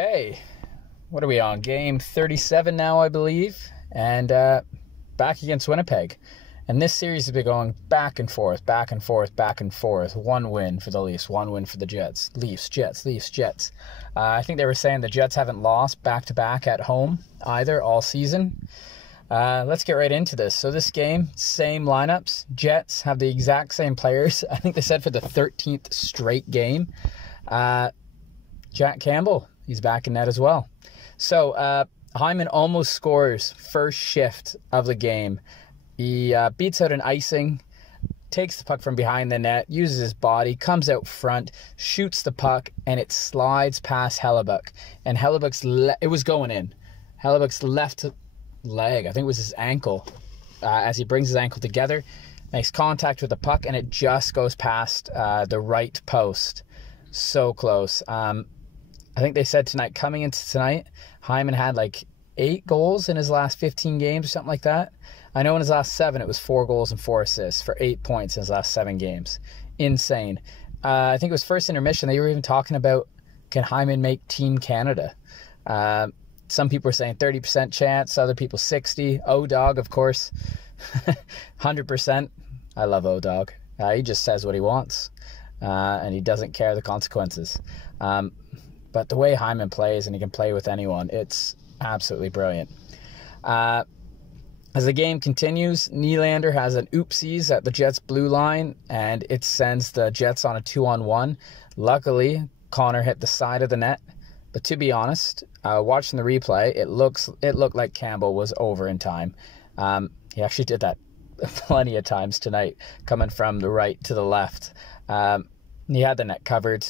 Hey, what are we on? Game 37 now, I believe, and back against Winnipeg. And this series has been going back and forth, back and forth, back and forth. One win for the Leafs, one win for the Jets. Leafs, Jets, Leafs, Jets. I think they were saying the Jets haven't lost back-to-back at home either all season. Let's get right into this. So this game, same lineups. Jets have the exact same players. I think they said for the 13th straight game. Jack Campbell, he's back in net as well. So Hyman almost scores first shift of the game. He beats out an icing, takes the puck from behind the net, uses his body, comes out front, shoots the puck, and it slides past Hellebuck. And Hellebuck's it was going in. Hellebuck's left leg, I think it was his ankle, as he brings his ankle together, makes contact with the puck, and it just goes past the right post. So close. I think they said coming into tonight, Hyman had like 8 goals in his last 15 games or something like that. I know in his last 7, it was 4 goals and 4 assists for 8 points in his last 7 games. Insane. I think it was first intermission. They were even talking about, can Hyman make Team Canada? Some people were saying 30% chance, other people 60. O-Dog, of course, 100%. I love O-Dog. He just says what he wants, and he doesn't care the consequences. But the way Hyman plays, and he can play with anyone, it's absolutely brilliant. As the game continues, Nylander has an oopsies at the Jets' blue line, and it sends the Jets on a 2-on-1. Luckily, Connor hit the side of the net. But to be honest, watching the replay, it looked like Campbell was over in time. He actually did that plenty of times tonight, coming from the right to the left. He had the net covered.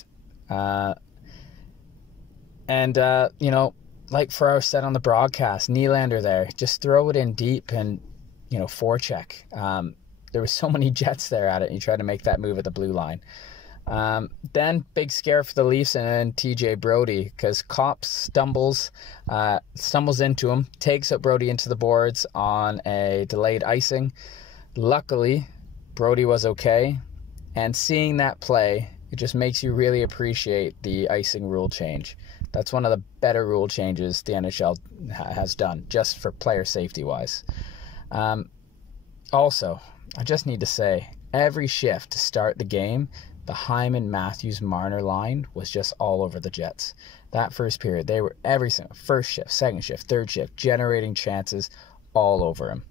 Like Ferraro said on the broadcast, Nylander there, just throw it in deep and, forecheck. There was so many Jets there at it, and he tried to make that move at the blue line. Then big scare for the Leafs and TJ Brody, because Kopp stumbles into him, takes up Brody into the boards on a delayed icing. Luckily, Brody was okay, and seeing that play, it just makes you really appreciate the icing rule change. That's one of the better rule changes the NHL has done, just for player safety-wise. Also, I just need to say, every shift to start the game, the Hyman, Matthews, Marner line was just all over the Jets. That first period, they were every single first shift, second shift, third shift, generating chances all over him.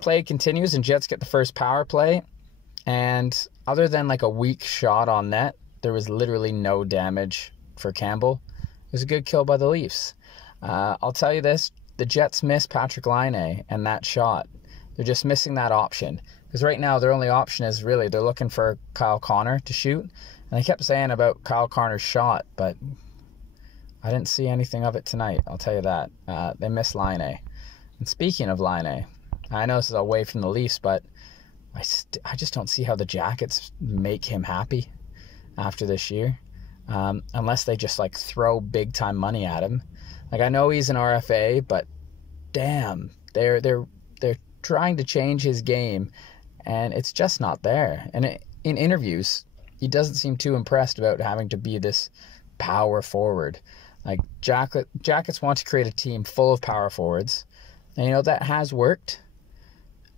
Play continues, and Jets get the first power play. And other than like a weak shot on net, there was literally no damage for Campbell. It was a good kill by the Leafs. I'll tell you this, the Jets miss Patrick Laine and that shot. They're just missing that option. Because right now their only option is really they're looking for Kyle Connor to shoot. And they kept saying about Kyle Connor's shot, but I didn't see anything of it tonight, I'll tell you that. They missed Laine. And speaking of Laine, I know this is away from the Leafs, but I just don't see how the Jackets make him happy after this year. Unless they just like throw big time money at him. Like, I know he's an RFA, but damn, they're trying to change his game, and it's just not there. And in interviews, he doesn't seem too impressed about having to be this power forward. Like, Jackets want to create a team full of power forwards, and that has worked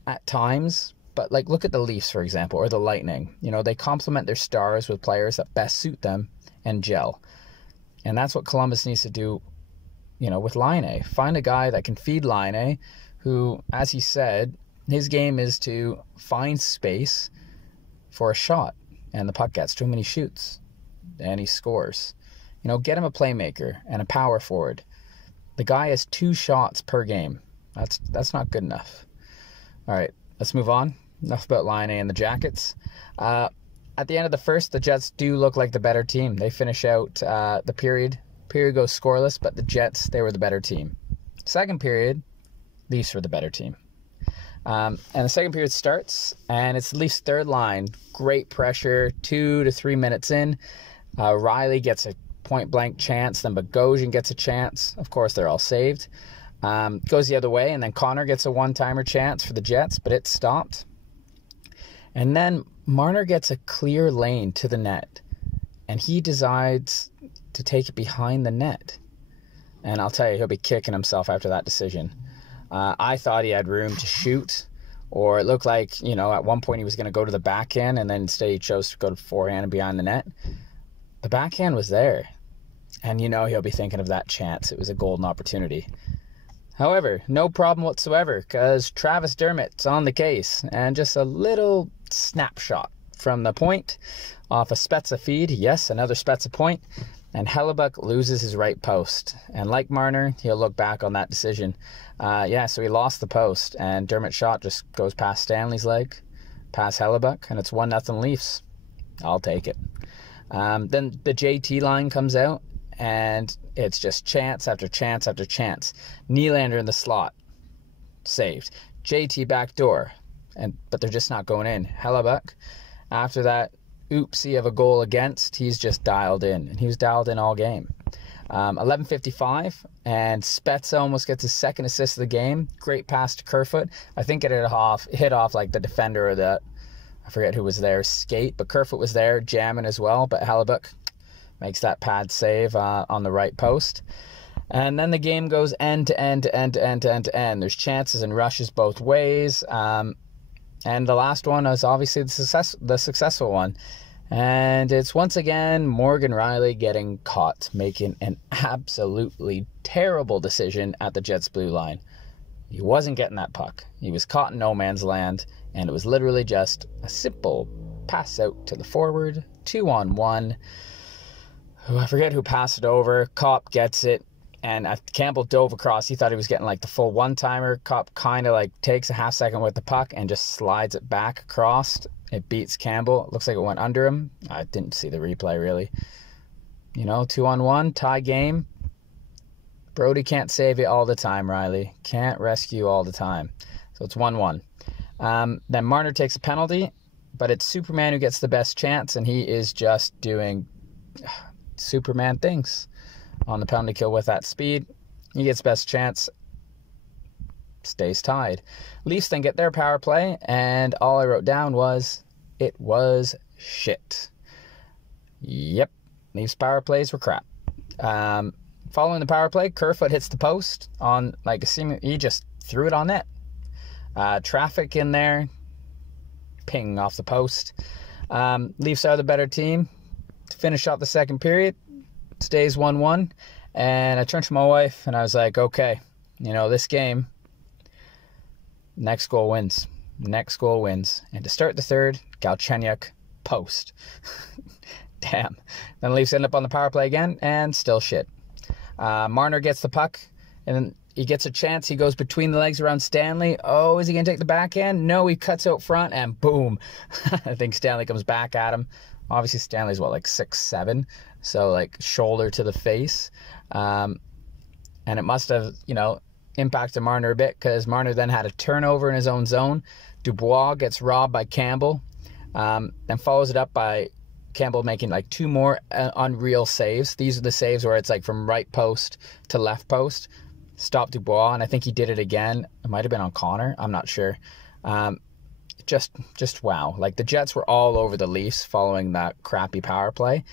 at times. But like, look at the Leafs, for example, or the Lightning. They complement their stars with players that best suit them and gel. And that's what Columbus needs to do, with Laine. Find a guy that can feed Laine, who, as he said, his game is to find space for a shot. And the puck gets to him and he shoots. And he scores. Get him a playmaker and a power forward. The guy has 2 shots per game. That's not good enough. All right, let's move on. Enough about Laine and the Jackets. At the end of the first, the Jets do look like the better team. They finish out the period. Period goes scoreless, but the Jets, they were the better team. Second period, Leafs were the better team. And the second period starts, and it's the Leafs' third line. Great pressure, 2 to 3 minutes in. Riley gets a point-blank chance, then Bogosian gets a chance. Of course, they're all saved. Goes the other way, and then Connor gets a one-timer chance for the Jets, but it's stopped. And then Marner gets a clear lane to the net, and he decides to take it behind the net. And I'll tell you, he'll be kicking himself after that decision. I thought he had room to shoot, or it looked like, at one point he was going to go to the backhand, and then instead he chose to go to forehand and behind the net. The backhand was there. And he'll be thinking of that chance. It was a golden opportunity. However, no problem whatsoever, because Travis Dermott's on the case. And just a little snapshot from the point off a Spezza feed. Yes, another Spezza point. And Hellebuck loses his right post. And like Marner, he'll look back on that decision. So he lost the post. And Dermott's shot just goes past Stanley's leg, past Hellebuck, and it's 1-0 Leafs. I'll take it. Then the JT line comes out. And it's just chance after chance after chance. Nylander in the slot. Saved. JT backdoor. But they're just not going in. Hellebuck, after that oopsie of a goal against, he's just dialed in. And he was dialed in all game. 11:55. And Spezza almost gets his second assist of the game. Great pass to Kerfoot. I think it hit off like the defender or I forget who was there, skate. But Kerfoot was there jamming as well. But Hellebuck makes that pad save on the right post. And then the game goes end to end to end to end to end to end. There's chances and rushes both ways. And the last one is obviously the successful one. And it's once again Morgan Rielly getting caught, making an absolutely terrible decision at the Jets' blue line. He wasn't getting that puck. He was caught in no man's land. And it was literally just a simple pass out to the forward, 2-on-1. I forget who passed it over. Kopp gets it, and Campbell dove across. He thought he was getting like the full one-timer. Kopp kind of like takes a half second with the puck and just slides it back across. It beats Campbell. It looks like it went under him. I didn't see the replay really. 2-on-1, tie game. Brody can't save it all the time, Rielly. Can't rescue all the time. So it's 1-1. Then Marner takes a penalty, but it's Superman who gets the best chance, and he is just doing Superman things on the penalty kill with that speed. He gets best chance, stays tied. Leafs then get their power play, and all I wrote down was, it was shit. Yep, Leafs power plays were crap. Following the power play, Kerfoot hits the post on he just threw it on net. Traffic in there, ping off the post. Leafs are the better team. To finish off the second period, stays 1-1, and I turned to my wife and I was like, okay, this game, next goal wins. Next goal wins. And to start the third, Galchenyuk post. Damn. Then the Leafs end up on the power play again, and still shit. Marner gets the puck, and then he gets a chance. He goes between the legs around Stanley. Oh, is he going to take the backhand? No, he cuts out front, and boom. I think Stanley comes back at him. Obviously, Stanley's, 6'7", so, shoulder to the face. And it must have, impacted Marner a bit, because Marner then had a turnover in his own zone. Dubois gets robbed by Campbell, then follows it up by Campbell making, two more unreal saves. These are the saves where it's, from right post to left post. Stop Dubois, and I think he did it again. It might have been on Connor. I'm not sure. Just wow. The Jets were all over the Leafs following that crappy power play,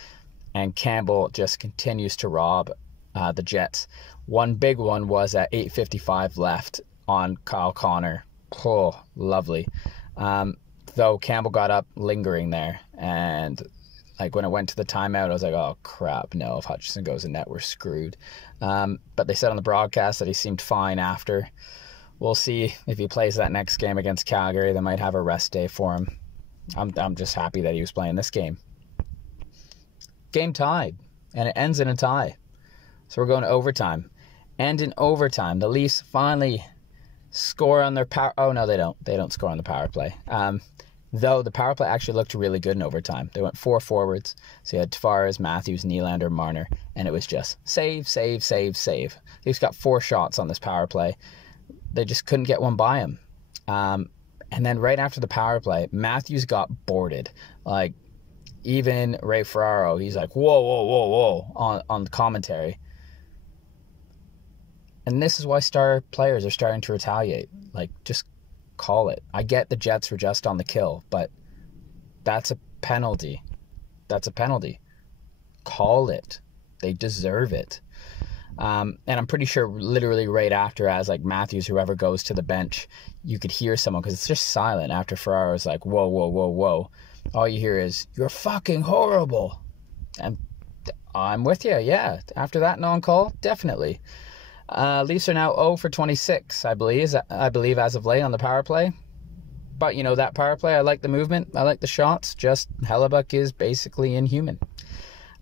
and Campbell just continues to rob the Jets. One big one was at 8:55 left on Kyle Connor. Oh, lovely. Though Campbell got up lingering there, and when it went to the timeout, I was like, oh crap, no, if Hutchinson goes in net, we're screwed. But they said on the broadcast that he seemed fine after. We'll see if he plays that next game against Calgary. They might have a rest day for him. I'm just happy that he was playing this game. Game tied, and it ends in a tie. So we're going to overtime. And in overtime, the Leafs finally score on their power... Oh, no, they don't. They don't score on the power play. Though the power play actually looked really good in overtime. They went 4 forwards. So you had Tavares, Matthews, Nylander, Marner. And it was just save, save, save, save. Leafs got 4 shots on this power play. They just couldn't get one by him. And then right after the power play, Matthews got boarded. Even Ray Ferraro, he's like, whoa, whoa, whoa, whoa, on the commentary. And this is why star players are starting to retaliate. Just call it. I get the Jets were just on the kill, but that's a penalty. That's a penalty. Call it. They deserve it. And I'm pretty sure literally right after, as like Matthews, whoever goes to the bench, you could hear someone, because it's just silent after Ferraro was like, whoa, whoa, whoa, whoa. All you hear is, you're fucking horrible. And I'm with you, yeah. After that non-call, definitely. Leafs are now 0 for 26, I believe as of late on the power play. But, you know, that power play, I like the movement. I like the shots. Just Hellebuck is basically inhuman.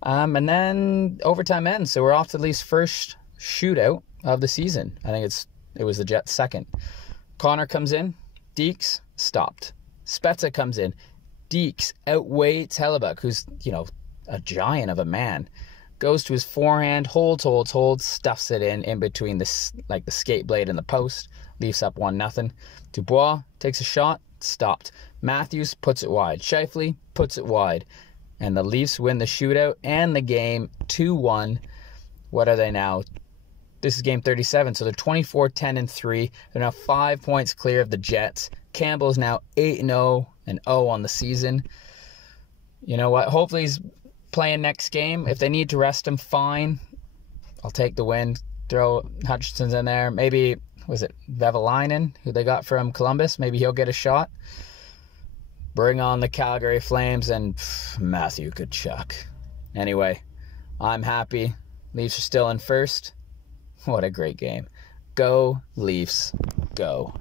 And then overtime ends, so we're off to the Leafs' first shootout of the season. I think it was the Jets' second. Connor comes in, Deeks stopped. Spezza comes in, Deeks outweighs Hellebuck, who's, you know, a giant of a man. Goes to his forehand, holds, stuffs it in between the skate blade and the post. Leafs up 1-0. Dubois takes a shot, stopped. Matthews puts it wide. Scheifele puts it wide. And the Leafs win the shootout and the game 2-1. What are they now? This is game 37, so they're 24-10-3. They're now 5 points clear of the Jets. Campbell's now 8-0 and 0 on the season. You know what? Hopefully he's playing next game. If they need to rest him, fine. I'll take the win. Throw Hutchinson's in there. Maybe, was it Vevalainen, who they got from Columbus? Maybe he'll get a shot. Bring on the Calgary Flames, and Matthew Tkachuk. Anyway, I'm happy. Leafs are still in first. What a great game. Go, Leafs. Go.